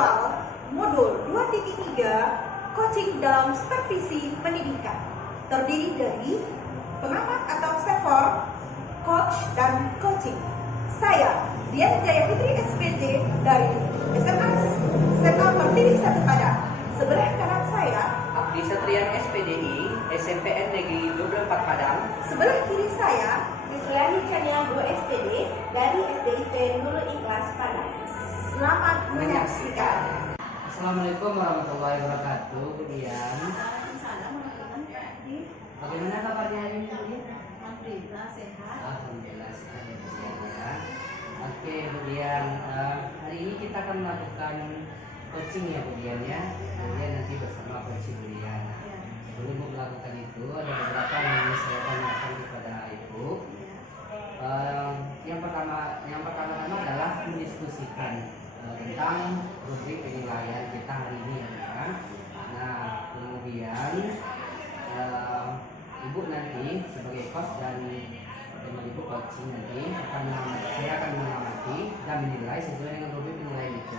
virtual modul 2.3 coaching dalam supervisi pendidikan terdiri dari pengamat atau server, coach, dan coaching. Saya Dian Jaya Fitri SPD dari SMA Pertiwi 1 Padang. Sebelah kanan saya Abdi Satrian SPDI SMPN Negeri 24 Padang. Sebelah kiri saya Rizlani Chania 2 SPD dari SDIT Nurul Ikhlas Padang. Selamat menyaksikan. Assalamualaikum warahmatullahi wabarakatuh. Kemudian, Waalaikumsalam warahmatullahi wabarakatuh. bagaimana kabarnya hari ini? Alhamdulillah sehat. Alhamdulillah sehat ya. Oke, kemudian hari ini kita akan melakukan coaching ya kemudian ya. Kemudian nanti bersama coaching kemudian. Sebelum melakukan itu ada beberapa yang ingin saya tanyakan kepada ibu. Yang pertama adalah mendiskusikan tentang rubrik penilaian kita hari ini ya. Nah, kemudian ibu nanti sebagai coach dan teman ibu coaching nanti saya akan mengamati dan menilai sesuai dengan rubrik penilaian itu.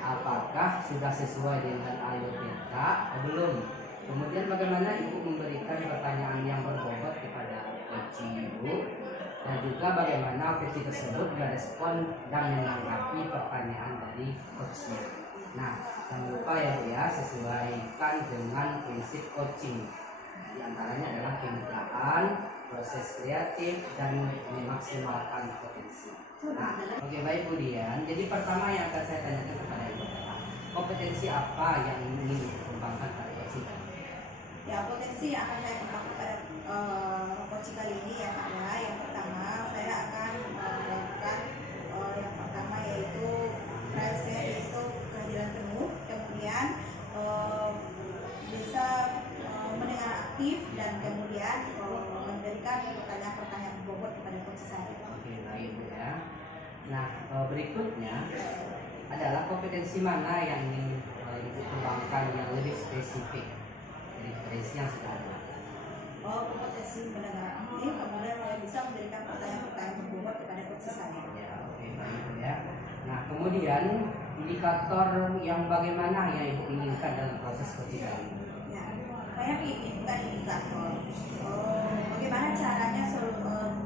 Apakah sudah sesuai dengan alur kita atau belum? Kemudian bagaimana ibu memberikan pertanyaan yang berbobot kepada coaching ibu, dan juga bagaimana coaching tersebut merespon dan menanggapi pertanyaan dari coachnya. Nah, jangan lupa ya Bu ya, sesuaikan dengan prinsip coaching. Di antaranya adalah kemitraan, proses kreatif, dan memaksimalkan potensi. Nah, oke baik Bu Dian. Jadi pertama yang akan saya tanyakan kepada ibu adalah kompetensi apa yang ingin dikembangkan pada coaching? Ya, potensi yang akan saya kembangkan pada coaching kali ini yang ada yang pertama saya akan melakukan yang pertama yaitu present, yaitu kehadiran penuh, kemudian bisa mendengar aktif, dan kemudian memberikan pertanyaan-pertanyaan bobot kepada coach saya. Oke baik Bu ya. Nah berikutnya adalah kompetensi mana yang ingin dikembangkan yang lebih spesifik dari kompetensi yang sudah ada. Kompetensi mendengar aktif, kemudian saya bisa memberikan pertanyaan-pertanyaan berbobot kepada coach saya. Ya, oke baik Bu ya. Nah kemudian indikator yang bagaimana yang ibu inginkan dalam proses coaching ini? Ya, saya inginkan indikator. Bagaimana caranya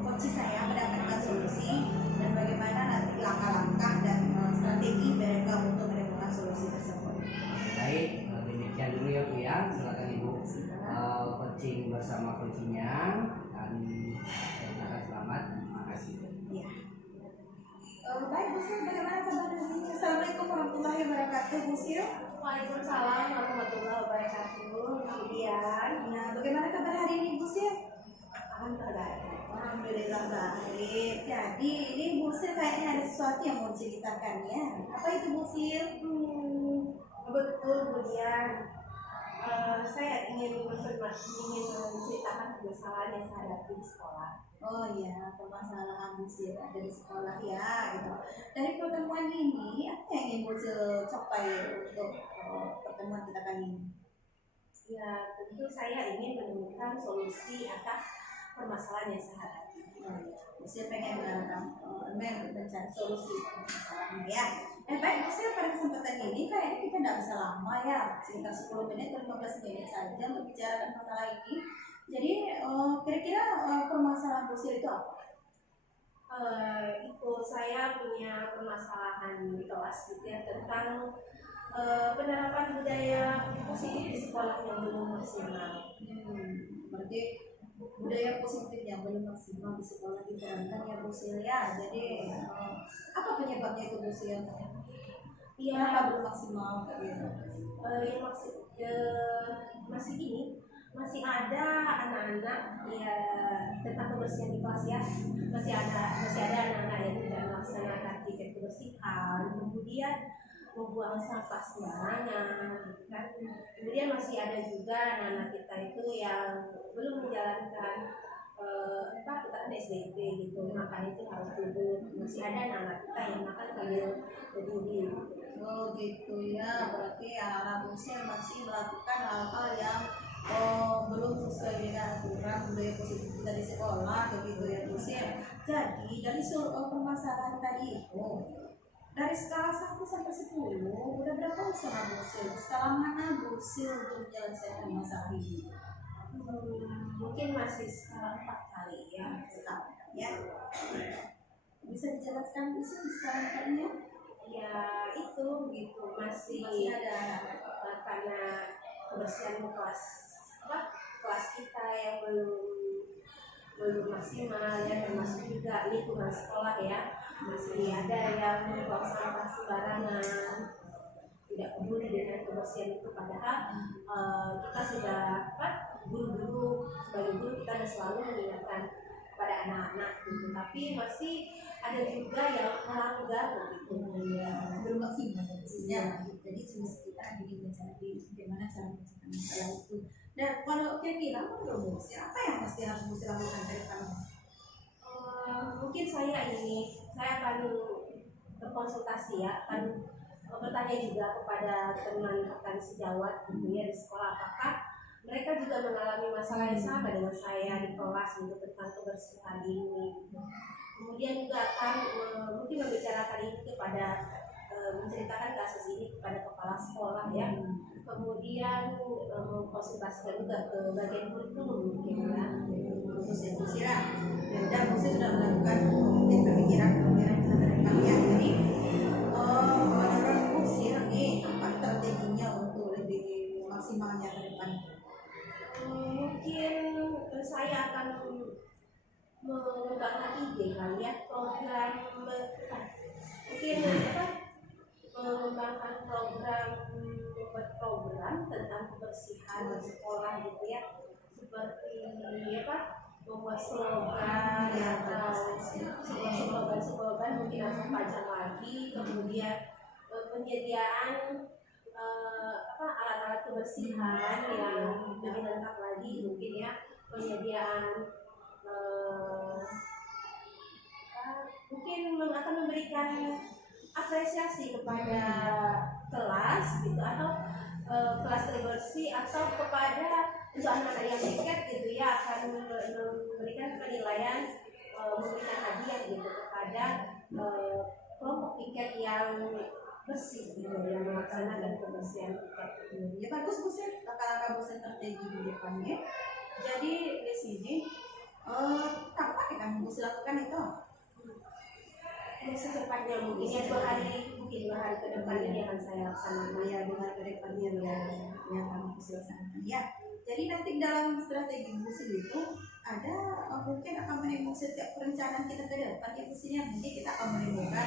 coach saya mendapatkan solusi, dan bagaimana nanti langkah-langkah dan strategi mereka untuk menemukan solusi tersebut. Baik, demikian dulu ya Bu ya. Silakan Ibu coaching bersama coachingnya, dan saya ucapkan selamat. Terima kasih. Ya. Baik Bu Sil, bagaimana kabar hari ini? Assalamualaikum warahmatullahi wabarakatuh Bu Sil. Waalaikumsalam warahmatullahi wabarakatuh. Kemudian, Nah, bagaimana kabar hari ini Bu Sil? alhamdulillah. Alhamdulillah baik. Jadi ini Bu Sil kayaknya ada sesuatu yang mau diceritakan ya. Apa itu Bu Sil? Betul kemudian saya ingin menceritakan permasalahan yang saya hadapi di sekolah. Oh ya, permasalahan Bu Sil ada di sekolah ya gitu. Dari pertemuan ini, apa yang ingin Bu Sil capai untuk pertemuan kita kali ini? Ya, tentu saya ingin menemukan solusi atas permasalahan yang saya hadapi. Bu Sil pengen mencari solusi permasalahan ya. Baik Bu Sil, pada kesempatan ini kayaknya kita tidak bisa lama ya, sekitar 10 menit atau 15 menit saja untuk bicarakan masalah ini. Jadi kira-kira permasalahan Bu Sil itu apa? Itu saya punya permasalahan di kelas gitu ya, tentang penerapan budaya positif di sekolah yang belum maksimal. Berarti budaya positif yang belum maksimal di sekolah diterapkan ya Bu Sil ya. Jadi apa penyebabnya itu Bu Sil? Iya, Kenapa belum maksimal gitu? Masih gini, masih ada anak-anak ya, tentang kebersihan di kelas ya, masih ada anak-anak yang tidak melaksanakan tiket kebersihan, kemudian membuang sampah sembarangan, gitu kan. Kemudian masih ada juga anak-anak kita itu yang belum menjalankan kita kan SDIT gitu, makan itu harus duduk. Masih ada anak-anak kita yang makan sambil berdiri. Oh gitu ya, berarti anak-anak Bu Sil masih melakukan hal-hal yang belum sesuai dengan aturan budaya positif kita di sekolah begitu ya Bu Sil. Jadi dari permasalahan tadi itu, Dari skala 1 sampai 10, udah berapa usaha Busil? Skala mana Busil untuk menyelesaikan masalah ini? Mungkin masih skala 4 kali ya. Skala, ya. Bisa dijelaskan Busil di skala ini? Ya itu gitu masih ada karena kebersihan kelas kita yang belum maksimal ya, termasuk juga lingkungan sekolah ya, masih ada yang membuang sampah sembarangan, tidak peduli dengan kebersihan itu, padahal kita sudah guru-guru sebagai guru kita sudah selalu mengingatkan kepada anak-anak gitu, tapi masih ada juga yang melanggar begitu ya, belum maksimal maksudnya. Jadi semestinya kita ingin mencari bagaimana cara mencegah masalah itu. Dan kalau kira-kira menurut apa yang pasti harus dilakukan dari kamu? Mungkin saya akan berkonsultasi ya, akan bertanya juga kepada teman rekan sejawat gitu ya di sekolah, apakah mereka juga mengalami masalah yang sama dengan saya di kelas untuk tentang kebersihan ini gitu. Kemudian juga akan mungkin membicarakan ini kepada menceritakan kasus ini kepada kepala sekolah ya. Kemudian mengkonsultasikan juga ke bagian kurikulum mungkin ya. Khusus ya, dan Busil sudah melakukan mungkin pemikiran kita ke depannya. Jadi menurut Busil ini apa strateginya untuk lebih maksimalnya ke depan? Mungkin saya akan mengembangkan ide kali ya, program mungkin mengembangkan membuat program tentang kebersihan di sekolah gitu ya, seperti membuat slogan atau slogan mungkin harus panjang lagi, kemudian penyediaan alat-alat kebersihan yang lebih lengkap lagi mungkin ya, penyediaan mungkin akan memberikan apresiasi kepada kelas gitu, atau kelas terbersih, atau kepada untuk anak-anak yang piket gitu ya, akan memberikan penilaian, memberikan hadiah gitu kepada kelompok piket yang bersih gitu, yang melaksanakan kebersihan piket. Ya bagus Busil, langkah-langkah Busil strategi di depannya. Jadi di sini kapan kita Busil lakukan itu? Secepatnya mungkin ya 2 hari ke depan ini akan saya laksanakan. Ya 2 hari ke depannya ya kamu Busil laksanakan ya. Jadi nanti dalam strategi Busil itu ada mungkin akan menimbulkan setiap perencanaan kita ke depan itu sih mungkin kita akan menimbulkan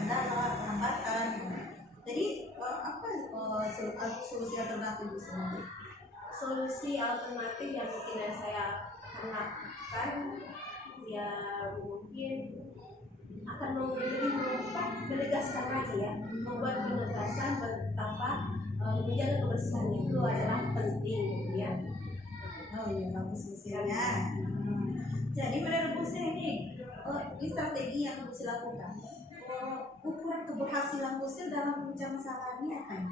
kendala, penambatan. Jadi apa solusi alternatif Busil nanti? Solusi alternatif yang mungkin saya akan lakukan ya mungkin akan lebih menegaskan lagi ya, membuat penegasan betapa menjaga kebersihan itu adalah penting gitu ya. Oh iya bagus Busilnya. Jadi menurut Busil ini strategi yang Busil lakukan, ukuran keberhasilan Busil dalam mencari masalah ini apa ya?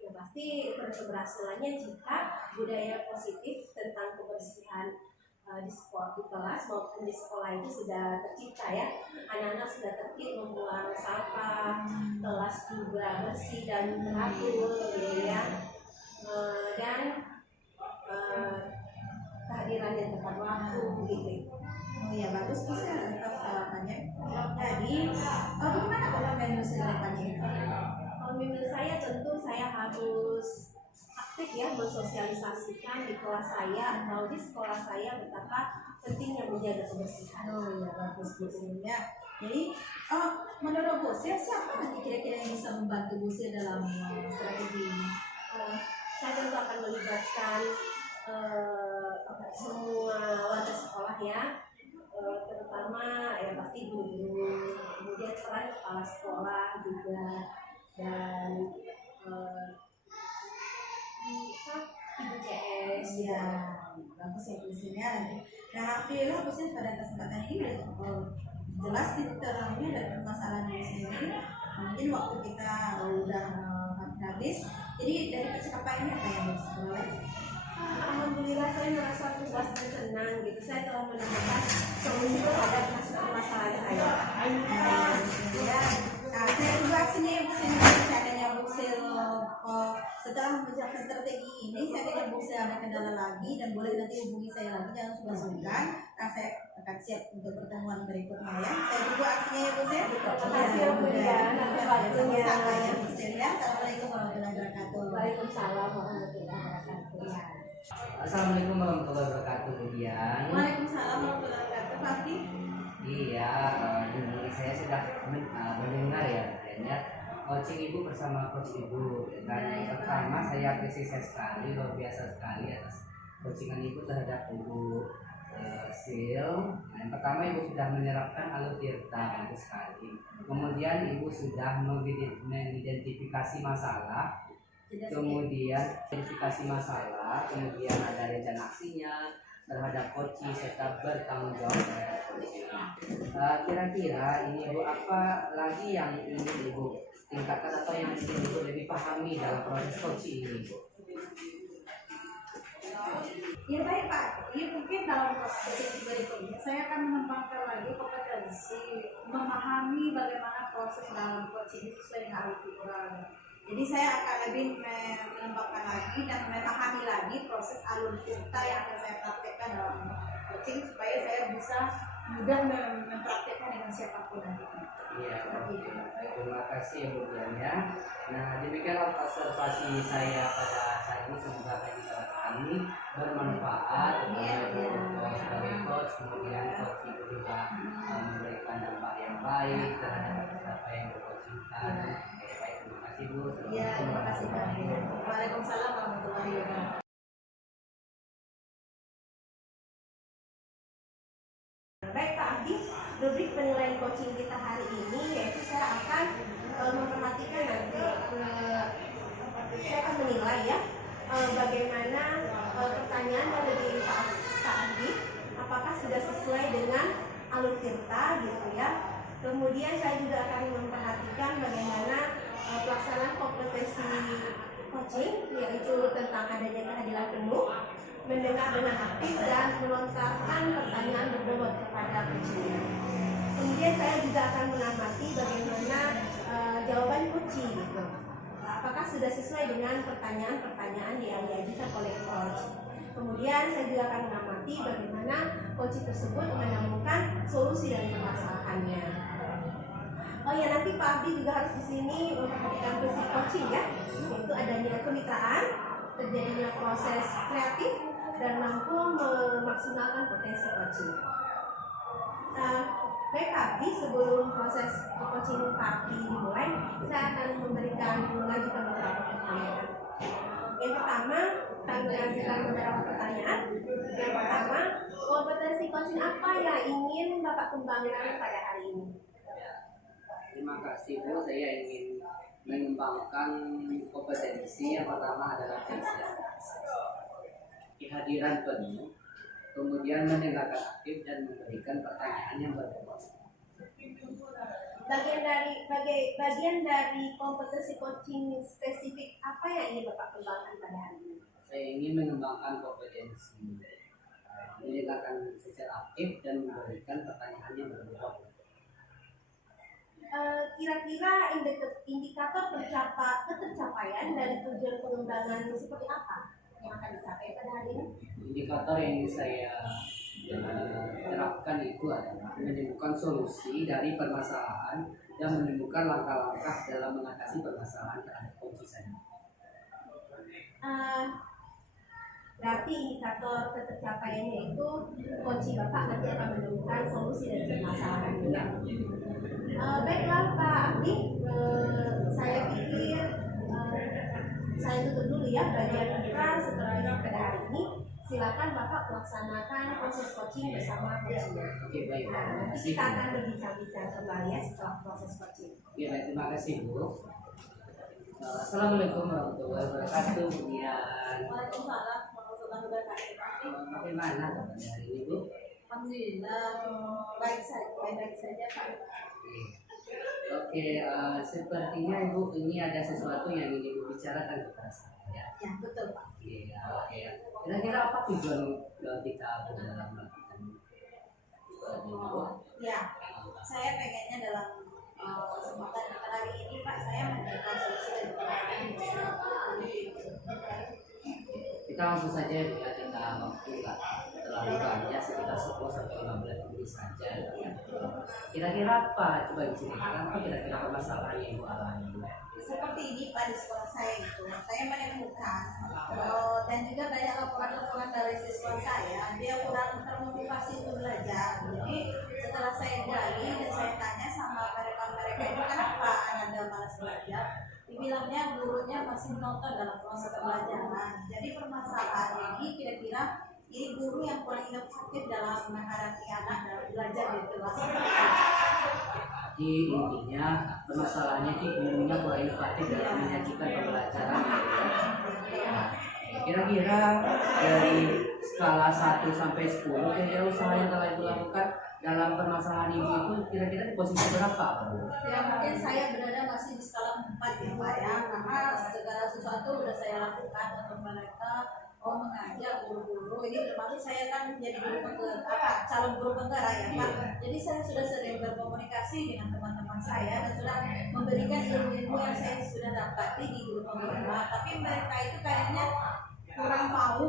Ya pasti keberhasilannya jika budaya positif tentang kebersihan di sekolah, di kelas maupun di sekolah itu sudah tercipta ya. Anak-anak sudah tertib membuang sampah, kelas juga bersih dan teratur gitu ya, dan kehadiran yang tepat waktu gitu. Oh ya bagus Busil tetap harapannya. Jadi bagaimana komitmen Busil ke depannya? Komitmen saya tentu saya harus aktif ya, mensosialisasikan di kelas saya atau di sekolah saya betapa pentingnya menjaga kebersihan. Oh ya bagus Busilnya. Jadi menurut Busil siapa nanti kira-kira yang bisa membantu Busil dalam strategi ini? Saya tentu akan melibatkan semua warga sekolah ya, terutama ya pasti guru-guru, kemudian peran kepala sekolah juga, dan ibu CS ya. Bagus ya Busilnya nanti. Nah alhamdulillah Busil pada kesempatan ini jelas diterangnya dan permasalahan Busil ini. Mungkin waktu kita udah habis. Jadi dari percakapan ini apa yang Busil peroleh? Alhamdulillah saya merasa puas dan senang gitu. Saya telah menemukan solusi terhadap permasalahan saya. Ya, menyiapkan strategi ini, saya kayaknya Bos saya ada kendala lagi dan boleh nanti hubungi saya lagi, jangan sungkan-sungkan. Nah, saya akan siap untuk pertemuan berikutnya ya. Saya tunggu aksinya ya Bos ya. Terima kasih ya Bu Dian atas waktunya. Sama-sama ya Bos ya. Assalamualaikum warahmatullahi wabarakatuh. Waalaikumsalam warahmatullahi wabarakatuh. Ya. Assalamualaikum warahmatullahi wabarakatuh, Dian. Waalaikumsalam warahmatullahi wabarakatuh. Pak Abdi. Iya, saya sudah mendengar ya, kayaknya coaching ibu bersama coach ibu. Dan yang pertama saya apresiasi sekali, luar biasa sekali atas coachingan ibu terhadap ibu Sil. Nah, yang pertama ibu sudah menerapkan alur tirta, bagus sekali. Kemudian ibu sudah mengidentifikasi masalah, kemudian identifikasi masalah, kemudian ada rencana aksinya terhadap coaching serta bertanggung jawab terhadap coaching. Kira-kira ini ibu apa lagi yang ingin ibu tingkatkan atau yang ingin ibu lebih pahami dalam proses coaching ini, Bu? Ya baik Pak, ya mungkin dalam proses berikutnya saya akan mengembangkan lagi kompetensi memahami bagaimana proses dalam coaching sesuai dengan alur tirta. Jadi saya akan lebih mengembangkan lagi dan memahami lagi proses alur tirta yang akan saya praktekkan dalam coaching supaya saya bisa mudah mempraktekkan dengan siapapun nanti. Iya, oke. Terima kasih Bu Dian ya. Nah, demikian observasi saya pada saat ini, semoga bagi kami bermanfaat sebagai coach, kemudian coach itu juga memberikan dampak yang baik terhadap apa yang bercoachingkan. Oke, baik, terima kasih Bu. Iya, terima kasih Pak. Waalaikumsalam warahmatullahi wabarakatuh. Baik Pak Abdi, rubrik penilaian coaching kita hari ini yaitu saya akan memperhatikan nanti saya akan menilai ya bagaimana pertanyaan yang lebih Pak Abdi apakah sudah sesuai dengan alur tirta gitu ya. Kemudian saya juga akan memperhatikan bagaimana pelaksanaan kompetensi coaching yaitu tentang adanya kehadiran penuh, mendengar dengan aktif dan melontarkan pertanyaan berbobot kepada coaching. Kemudian saya juga akan mengamati bagaimana jawaban coaching gitu. Apakah sudah sesuai dengan pertanyaan-pertanyaan yang diajukan oleh coach. Kemudian saya juga akan mengamati bagaimana coaching tersebut menemukan solusi dari permasalahannya. Oh ya, nanti Pak Abdi juga harus di sini memperhatikan prinsip coaching ya, yaitu adanya kemitraan, terjadinya proses kreatif dan mampu memaksimalkan potensi coaching. Baik Pak Abdi, sebelum proses coaching Pak Abdi dimulai, saya akan mengajukan beberapa pertanyaan. Yang pertama, saya mengajukan beberapa pertanyaan. Yang pertama, kompetensi coaching apa yang ingin Bapak kembangkan pada hari ini? Terima kasih Bu, saya ingin mengembangkan kompetensi. Yang pertama adalah kehadiran penuh, kemudian mendengarkan aktif dan memberikan pertanyaan yang berbobot. Bagian dari kompetensi coaching spesifik apa yang ingin Bapak kembangkan pada hari ini? Saya ingin mengembangkan kompetensi mendengarkan secara aktif dan memberikan pertanyaan yang berbobot. Kira-kira indikator ketercapaian dari tujuan pengembangan seperti apa yang akan dicapai pada hari ini? Indikator yang saya terapkan itu adalah menemukan solusi dari permasalahan dan menemukan langkah-langkah dalam mengatasi permasalahan terhadap coaching saya. Berarti indikator ketercapaiannya itu coaching Bapak nanti akan menemukan solusi dari permasalahan. Baiklah Pak Abdi, saya pikir saya tutup dulu ya bagian kita seperti pada hari ini. Silakan Bapak melaksanakan proses coaching bersama coachingnya. Oke, baik. Nanti kita akan berbincang-bincang kembali ya setelah proses coaching. Oke, baik, terima kasih Bu. Assalamualaikum warahmatullahi wabarakatuh. Kemudian Waalaikumsalam warahmatullahi wabarakatuh. bagaimana kabarnya hari ini Bu? Alhamdulillah baik saja Pak. Oke, sepertinya Ibu ini ada sesuatu yang ingin Ibu bicarakan kepada saya. Ya betul Pak. Iya, oke. Kira-kira apa tujuan kita dalam melakukan ini, Bu? Ya, saya pengennya dalam kesempatan hari ini Pak, saya memberikan solusi dari Kita langsung saja ya, kita waktu nggak terlalu banyak, sekitar 10 sampai 15 menit saja. Kira-kira apa? Coba diceritakan apa kira-kira permasalahan yang Ibu alami? seperti ini Pak di sekolah saya gitu. Saya menemukan dan juga banyak laporan-laporan dari siswa saya, dia kurang termotivasi untuk belajar. Jadi setelah saya gali dan saya tanya sama mereka itu kenapa Anda malas belajar, dibilangnya gurunya masih monoton dalam proses pembelajaran. Jadi permasalahan ini kira-kira ini guru yang kurang inovatif dalam menghadapi anak dalam belajar di kelas. Jadi intinya permasalahannya itu gurunya kurang inovatif dalam menyajikan pembelajaran. Nah, kira-kira dari skala 1 sampai 10 kira-kira usaha yang telah Ibu lakukan dalam permasalahan Ibu itu kira-kira di posisi berapa, Bu? Ya mungkin saya berada masih di skala 4 ya Pak ya, karena segala sesuatu sudah saya lakukan untuk mereka mengajak guru-guru. Ini termasuk saya kan menjadi calon guru penggerak ya Pak. Jadi saya sudah sering berkomunikasi dengan teman-teman saya dan sudah memberikan ilmu-ilmu yang saya sudah dapati di guru penggerak. Tapi mereka itu kayaknya kurang mau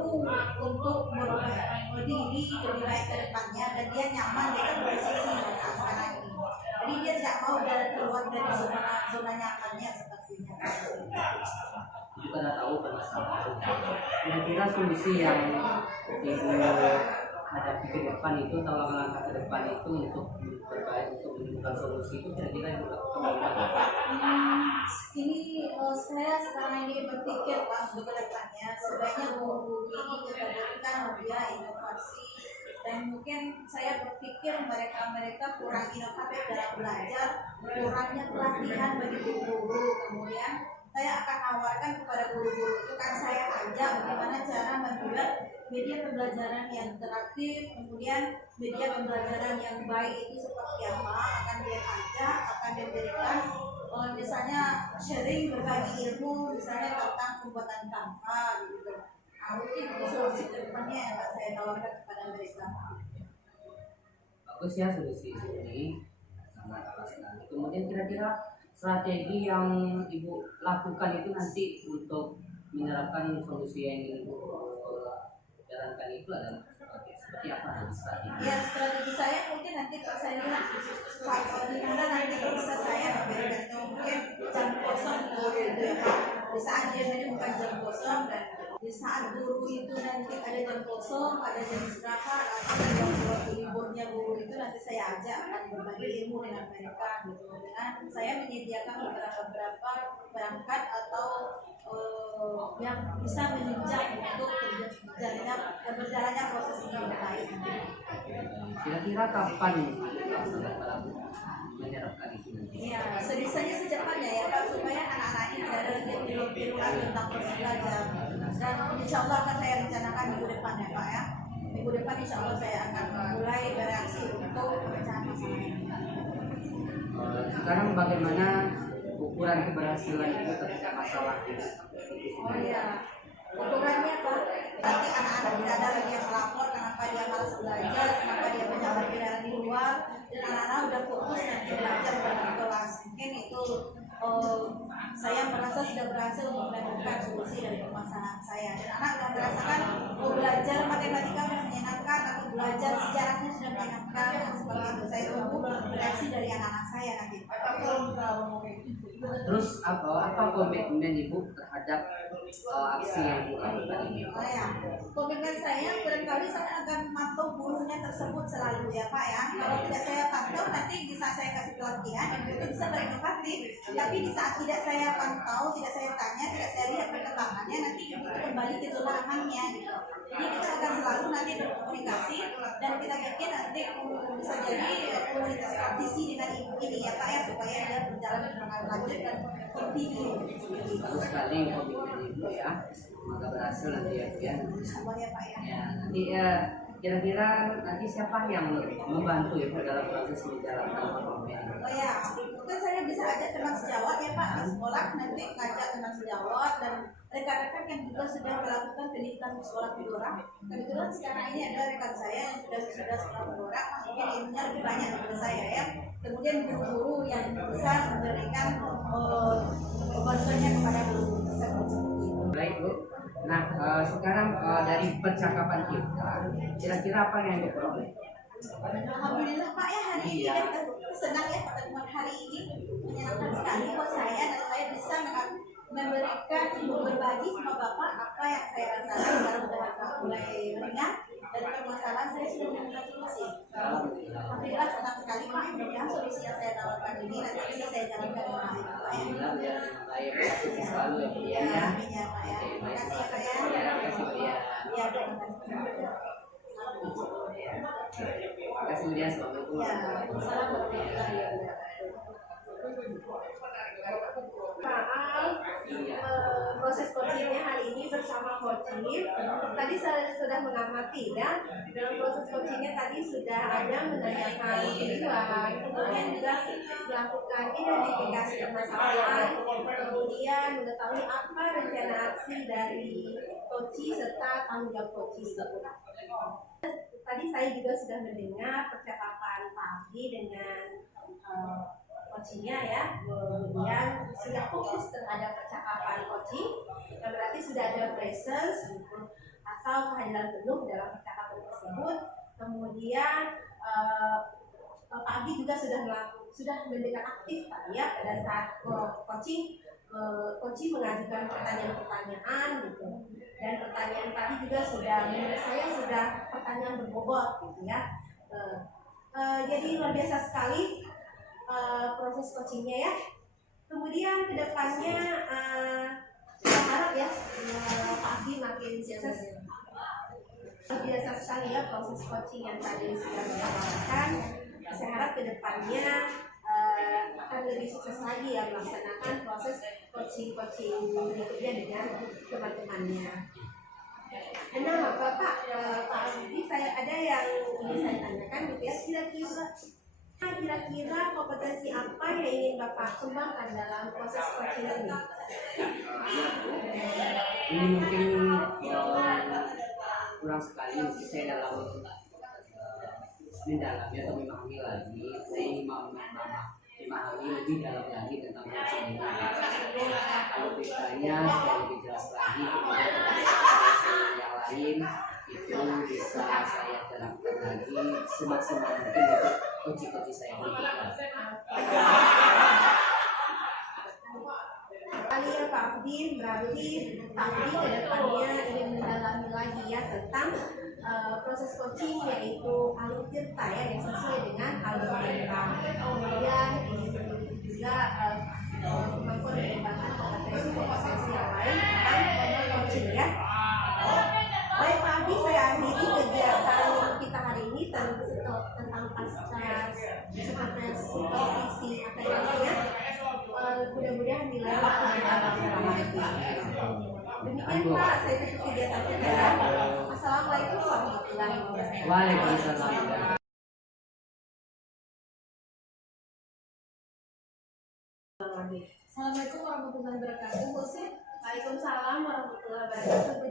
untuk merubah diri lebih baik ke depannya, dan dia nyaman dengan posisi yang sekarang ini. Jadi dia tidak mau keluar dari zona nyamannya sepertinya. Ibu pada tahu permasalahan. Kira-kira solusi yang Ibu hadapi ke depan itu atau langkah ke depan itu untuk berbaik untuk menemukan solusi itu kira-kira Ibu lakukan bagaimana? Ini saya sekarang ini berpikir Pak untuk kedepannya sebaiknya guru ini kita berikan dia inovasi, dan mungkin saya berpikir mereka kurang inovatif dalam belajar, kurangnya pelatihan bagi guru. Kemudian saya akan nawarkan kepada guru-guru itu kan saya ajak bagaimana cara membuat media pembelajaran yang interaktif, kemudian media pembelajaran yang baik itu seperti apa akan dia ajak, akan diberikan misalnya sharing berbagi ilmu misalnya tentang pembuatan Canva gitu. Nah, mungkin itu solusi kedepannya yang akan saya tawarkan kepada mereka. Bagus ya solusi ini, sangat pas sekali. Kemudian kira-kira strategi yang Ibu lakukan itu nanti untuk menerapkan solusi yang ingin Ibu jalankan itu adalah seperti apa dari strategi? Ya, strategi saya mungkin nanti kalau saya lihat di mana nanti bisa saya memberikan mungkin jam kosong guru itu ya Pak. Di saat dia menemukan jam kosong, dan di saat guru itu nanti ada jam kosong, ada jam istirahat, atau waktu liburnya guru itu nanti saya ajak akan berbagi ilmu dengan mereka gitu. Dengan saya menyediakan beberapa perangkat atau yang bisa menunjang untuk berjalannya proses ini dengan baik. Kira-kira kapan menerapkan itu nanti? Iya, sebisanya secepatnya ya Pak, supaya anak-anak ini tidak ada lagi pikiran tentang proses belajar. Dan insya Allah akan saya rencanakan minggu depan ya Pak ya. Minggu depan insya Allah saya akan mulai bereaksi untuk pemecahan masalah ini. Sekarang bagaimana ukuran keberhasilan itu terhadap masalah itu? Oh iya, ukurannya Pak, nanti anak-anak tidak ada lagi yang melapor kenapa dia malas belajar, kenapa dia banyak berkeliaran di luar, dan anak-anak udah fokus nanti belajar pada kelas. Mungkin itu saya merasa sudah berhasil untuk menemukan solusi dari permasalahan saya, dan anak akan merasakan belajar matematika sudah menyenangkan atau belajar sejarahnya sudah menyenangkan, dan seperti itu. Saya tunggu reaksi dari anak-anak saya nanti. Terus apa komitmen Ibu terhadap aksi yang Ibu lakukan ini? Oh ya, komitmen saya barangkali saya akan pantau gurunya tersebut selalu ya Pak ya. Kalau tidak saya pantau nanti bisa saya kasih pelatihan yang itu bisa berinovatif. Tapi di saat tidak saya pantau, tidak saya tanya, tidak saya lihat perkembangannya, nanti itu kembali ke zona amannya gitu. Jadi kita akan selalu nanti berkomunikasi, dan kita yakin nanti bisa jadi komunitas praktisi dengan ibu ini ya Pak ya, supaya dia berjalan dengan lanjut dan continue. Bagus sekali komitmen Ibu ya. Semoga berhasil nanti ya Bu ya. Insya ya Pak ya. Ya, nanti kira-kira nanti siapa yang membantu Ibu dalam proses menjalankan komitmen ini? Oh ya, mungkin saya bisa ajak teman sejawat ya Pak di sekolah, nanti ngajak teman sejawat dan rekan-rekan yang juga sudah melakukan pendidikan di sekolah Tidora. Kebetulan sekarang ini ada rekan saya yang sudah sekolah Tidora, mungkin ilmunya lebih banyak daripada saya ya. Kemudian guru-guru yang bisa memberikan bantuannya kepada guru tersebut seperti itu. Baik Bu. Nah sekarang dari percakapan kita, kira-kira apa yang diperoleh? Alhamdulillah Pak ya, hari ini Iya. dan senang ya pertemuan hari ini menyenangkan sekali buat saya, dan saya bisa memberikan berbagi sama Bapak apa yang saya rasakan. Sekarang sudah mulai ringan dan permasalahan saya sudah menemukan solusi. Alhamdulillah senang sekali Pak, mudah-mudahan solusi yang saya tawarkan ini nanti bisa saya jalankan dengan baik Pak ya. Alhamdulillah biar baik, sukses selalu ya Bu ya. Ya, amin ya Pak ya. Terima kasih ya Pak ya. Terima kasih Bu ya. Ya, terima kasih. Terima kasih Bu ya. Assalamualaikum Ya, warahmatullahi wabarakatuh. Maaf, proses coachingnya hari ini bersama coaching. Tadi saya sudah mengamati ya, dalam proses coachingnya tadi sudah ada menanyakan tujuan, kemudian juga melakukan identifikasi permasalahan, kemudian mengetahui apa rencana aksi dari coaching serta tanggung jawab coaching tersebut. Tadi saya juga sudah mendengar percakapan Pak Abdi dengan coachingnya ya, kemudian sudah fokus terhadap percakapan coaching, yang berarti sudah ada presence gitu, atau kehadiran penuh dalam percakapan tersebut. Kemudian Pak Abdi juga sudah mendekat aktif Pak ya pada saat coaching mengajukan pertanyaan-pertanyaan gitu, dan pertanyaan tadi juga sudah menurut saya sudah pertanyaan berbobot gitu ya. Jadi luar biasa sekali proses coachingnya ya. Kemudian kedepannya saya harap ya Pak Abdi makin sukses. Luar biasa sekali ya proses coaching yang tadi sudah kita lakukan. Saya harap kedepannya akan lebih sukses lagi ya melaksanakan proses coaching berikutnya dengan teman-temannya. Nah, Pak Abdi, saya ada yang ingin saya tanyakan gitu ya, kira-kira kompetensi apa yang ingin Bapak kembangkan dalam proses coaching ini? Ini mungkin kurang sekali mungkin saya dalam mendalami atau memahami lagi. Saya ingin memahami lebih dalam lagi tentang coaching ini. Kalau ditanya supaya lebih jelas lagi, kemudian yang lain itu bisa saya terapkan lagi semaksimal mungkin untuk coaching saya berikutnya. Kali ya Pak Abdi, berarti Pak Abdi ke depannya ingin mendalami lagi ya tentang proses coaching, yaitu alur tirta ya, yang sesuai dengan alur tirta. Kemudian ingin juga kemampuan mengembangkan kompetensi yang lain tentang coaching ya. Baik Pak Abdi, saya akhiri kegiatan kita hari ini tentang pasca supervisi akademiknya. Mudah-mudahan nilai demikian Pak, saya tutup kegiatan kita. Assalamualaikum warahmatullahi wabarakatuh. Waalaikumsalam. Assalamualaikum warahmatullahi wabarakatuh. Bu Sin, Waalaikumsalam warahmatullahi wabarakatuh.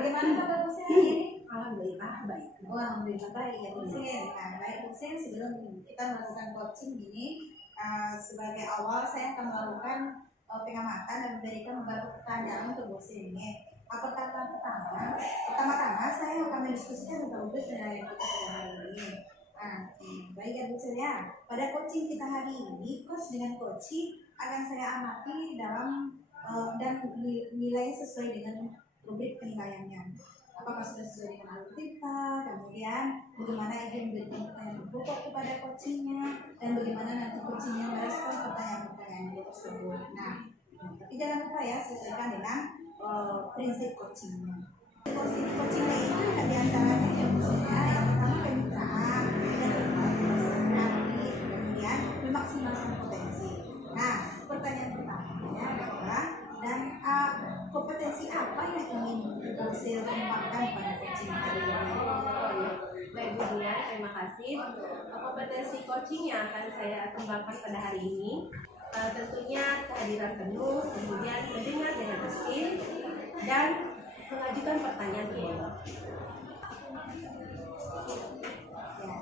bagaimana kabar Bu Sin hari ini? Alhamdulillah baik. Oh, alhamdulillah baik ya Bu Sin. Nah, baik Bu Sin, sebelum kita melakukan coaching ini, sebagai awal saya akan melakukan pengamatan dan memberikan beberapa pertanyaan untuk Bu Sin ini. Pertama-tama saya akan mendiskusikan tentang dengan yang kita sedang hari ini. Baik ya Bu Sin ya. Pada coaching kita hari ini, coach dengan coaching akan saya amati dalam dan nilai sesuai dengan rubrik penilaiannya. Apakah sudah sesuai dengan alur tirta, kemudian bagaimana ingin memberikan pertanyaan pokok kepada coachingnya, dan bagaimana nanti coachingnya merespon pertanyaan-pertanyaan tersebut. Nah, tapi jangan lupa ya, sesuaikan dengan prinsip coachingnya. Coachingnya itu ada diantaranya yang misalnya yang pertama kemitraan, yang kedua aktif, kemudian memaksimalkan potensi. Nah, pertanyaan pertamanya adalah dan kompetensi apa yang ingin saya kembangkan pada coaching hari ini? Baik Bu Dian, terima kasih. Kompetensi coaching yang akan saya kembangkan pada hari ini tentunya kehadiran penuh, kemudian mendengar dengan aktif, dan mengajukan pertanyaan berbobot. Ya.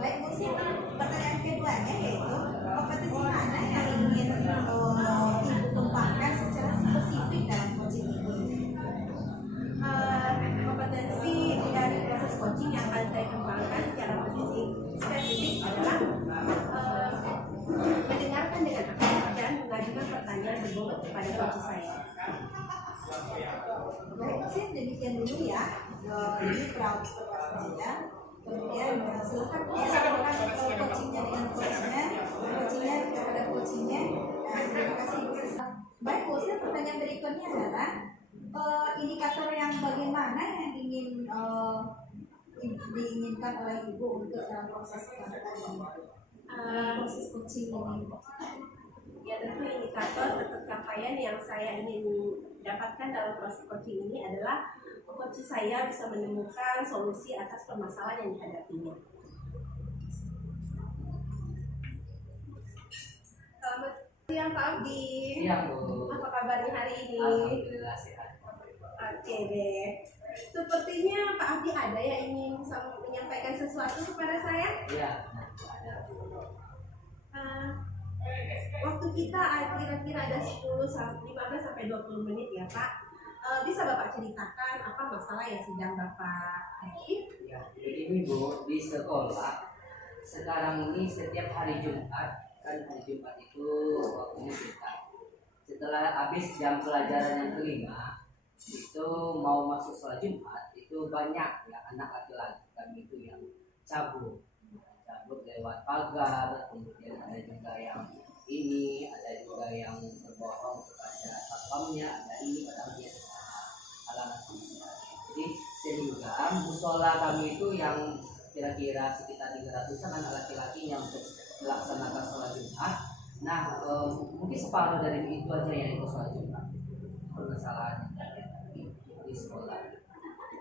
Baik Bu Sin, pertanyaan yang keduanya yaitu kompetisi mana yang ingin Ibu kembangkan secara spesifik dalam coaching ini? Kompetensi dari proses coaching yang akan saya kembangkan secara spesifik adalah mendengarkan dengan aktif dan mengajukan pertanyaan berbobot kepada coach saya. Baik, mungkin demikian dulu ya. Ini crowd saja. Kemudian silakan lakukan coachingnya dengan coachingnya kepada coachingnya. Nah, terima kasih Bu Sisa. Baik Bu Sisa, pertanyaan berikutnya adalah indikator yang bagaimana yang diinginkan oleh Ibu untuk dalam proses proses coaching ini? Ya, tentu indikator pencapaian yang saya ingin dapatkan dalam proses coaching ini adalah coach saya bisa menemukan solusi atas permasalahan yang dihadapinya. Selamat siang Pak Abdi. Siang Bu. Apa kabarnya hari ini? Alhamdulillah sehat. Oke deh. Sepertinya Pak Abdi ada yang ingin menyampaikan sesuatu kepada saya. Iya, ada. Waktu kita kira-kira ada 15 sampai 20 menit ya Pak. Bisa Bapak ceritakan apa masalah yang sedang Bapak hadapi? Ya, jadi ini Bu, di sekolah sekarang ini setiap hari Jumat, kan hari Jumat itu waktunya kita. Setelah habis jam pelajaran yang kelima, itu mau masuk sholat Jumat, itu banyak ya anak laki-laki kami itu yang cabut lewat pagar, kemudian ada juga yang ini, ada juga yang berbohong kepada satpamnya, ada ini padahal dia halangan sosial. Jadi sehingga musola kami itu yang kira-kira sekitar 300-an anak laki-laki yang untuk melaksanakan sholat Jumat. Nah, mungkin separuh dari itu aja yang ikut sholat Jumat. Permasalahan di sekolah.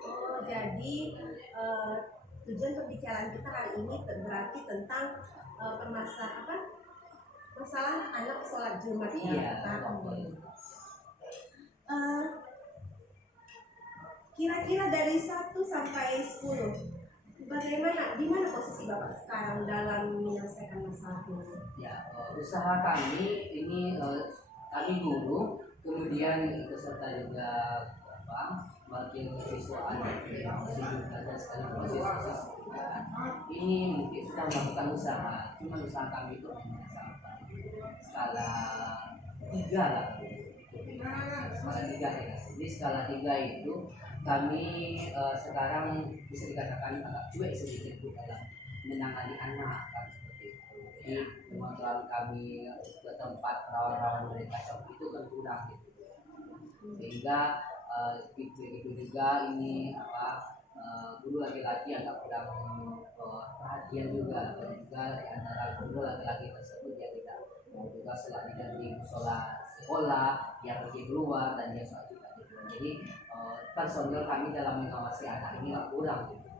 Oh, jadi tujuan pembicaraan kita hari ini berarti tentang masalah anak sholat Jumat ya. Iya, Kira-kira dari 1 sampai 10, di mana posisi Bapak sekarang dalam menyelesaikan masalah ini? Ya, usaha kami ini kami guru, kemudian peserta juga wakil siswa anak yang masih juga dan sekaligus siswa ini mungkin sudah melakukan usaha, cuma usaha kami itu hanya sampai skala 3 lah, skala 3 ya. Jadi skala 3 itu kami sekarang bisa dikatakan agak cuek sedikit Bu dalam menangani anak kan seperti itu. Jadi kemampuan kami ke tempat rawan-rawan mereka itu kan kurang gitu, sehingga itu juga ini guru laki-laki agak kurang perhatian juga, dan juga antara guru laki-laki tersebut yang tidak mau juga selain dari sekolah yang pergi keluar dan dia sholat juga gitu. Jadi personil kami dalam mengawasi anak ini agak kurang gitu.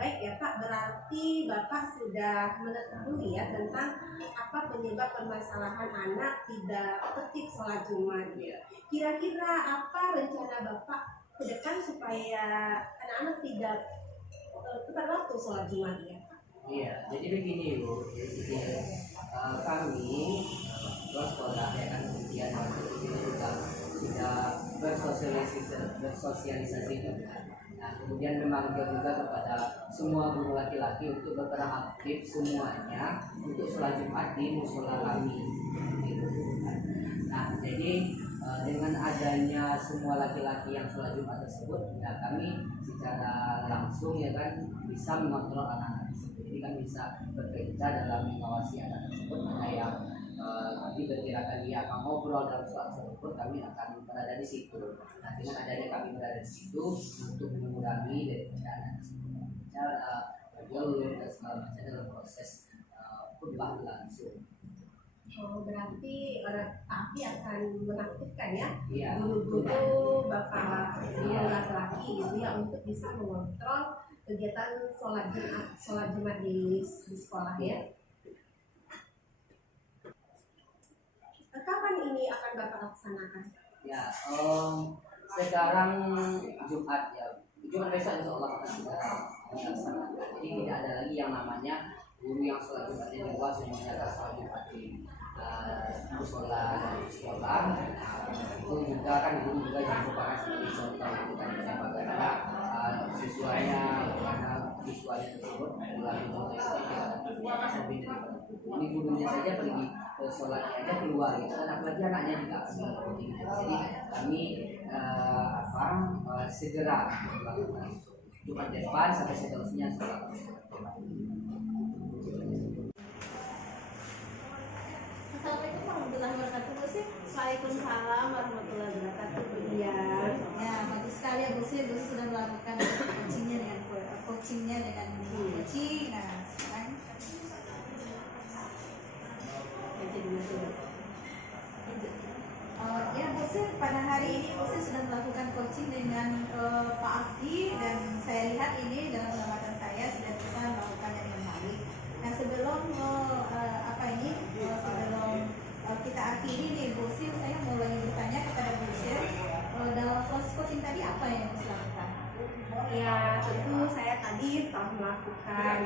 Baik ya Pak, berarti Bapak sudah mengetahui ya tentang apa penyebab permasalahan anak tidak tertib sholat Jumat. Kira-kira apa rencana Bapak ke depan supaya anak-anak tidak tepat waktu sholat Jumat ya? Iya, jadi begini Bu, kami sekolah ya kan, kemudian kita juga sudah bersosialisasi juga. Nah, kemudian memanggil juga kepada semua guru laki-laki untuk berperan aktif semuanya untuk sholat Jumat di musola kami. Nah, jadi dengan adanya semua laki-laki yang sholat Jumat tersebut, ya kami secara langsung ya kan bisa mengontrol anak-anak tersebut. Jadi kan bisa bekerja dalam mengawasi anak tersebut. Mana yang diperkirakan dia akan ngobrol dalam sholat tersebut, kami akan berada di situ. Nah, dengan adanya kami berada di situ untuk mengurangi daripada anak tersebut bicara, bergaul dan segala macam dalam proses khutbah langsung. Oh, berarti Tapi akan mengaktifkan ya Iya. guru-guru bapak laki-laki gitu ya untuk bisa mengontrol kegiatan sholat Jumat di sekolah ya. Kapan ini akan Bapak laksanakan? Ya, sekarang Jumat ya. Jumat besok insya Allah akan kita dilaksanakan. Jadi tidak ada lagi yang namanya guru yang sholat Jumatnya di luar semuanya adalah sholat Jumat di musola dan sekolah. Itu juga kan guru juga yang merupakan sebagai contoh itu kan bagaimana siswanya tersebut melalui contoh itu ini gurunya saja pergi ke sholatnya aja keluar gitu kan, apalagi anaknya juga seperti itu. Jadi kami segera melakukan Jumat depan sampai seterusnya sholat. Assalamualaikum warahmatullahi wabarakatuh. Bu Sih. Waalaikumsalam warahmatullahi wabarakatuh. Iya. Ya, bagus sekali ya Bu Sih sudah melakukan coachingnya dengan coaching. Nah, sekarang ya Bu Sih, pada hari ini Bu Sih sudah melakukan coaching dengan Pak Abdi, dan saya lihat ini dalam pengamatan saya sudah bisa melakukannya dengan baik. Nah, sebelum kita akhiri nih Bu Sih, saya mau lagi bertanya kepada Bu Sih, dalam proses coaching tadi apa yang Bu Sih lakukan? Ya, tentu saya tadi telah melakukan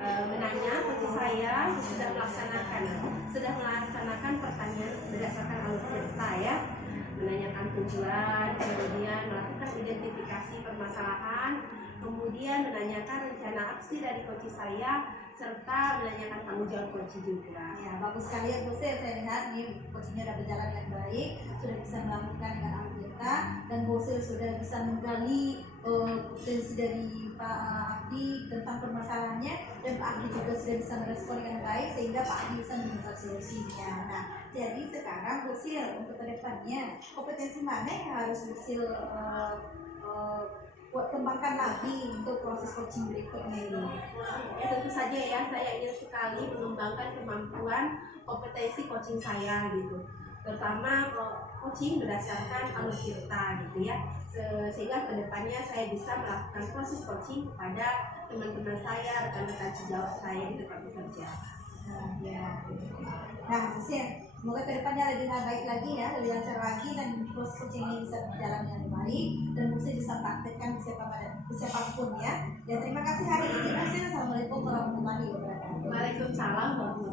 menanya coach saya sudah melaksanakan pertanyaan berdasarkan alutsista ya, menanyakan tujuan, kemudian melakukan identifikasi permasalahan, kemudian menanyakan rencana aksi dari coach saya, serta menanyakan tanggung jawab coach juga. Ya, bagus sekali ya Bu Sih, saya lihat nih coachingnya sudah berjalan dengan baik, sudah bisa melakukan dengan anggota, dan Bu Sih sudah bisa menggali potensi dari Pak Abdi tentang permasalahannya, dan Pak Abdi juga sudah bisa merespon dengan baik sehingga Pak Abdi bisa menemukan solusinya. Nah, jadi sekarang Bu Sih untuk kedepannya kompetensi mana yang harus Bu Sih kembangkan lagi untuk proses coaching berikutnya ini? Ya, tentu saja ya, saya ingin sekali mengembangkan kemampuan kompetensi coaching saya gitu, terutama coaching berdasarkan alutsista gitu ya, sehingga kedepannya saya bisa melakukan proses coaching kepada teman-teman saya, rekan-rekan sejawat saya di tempat bekerja. Nah, Bu Sih, semoga kedepannya lebih baik lagi ya, lebih lancar lagi, dan proses coaching ini bisa berjalan dengan baik, dan Bu Sih bisa praktekkan siapapun ya. Dan terima kasih hari ini Bu Sih. Assalamualaikum warahmatullahi wabarakatuh. Waalaikumsalam warahmatullahi wabarakatuh.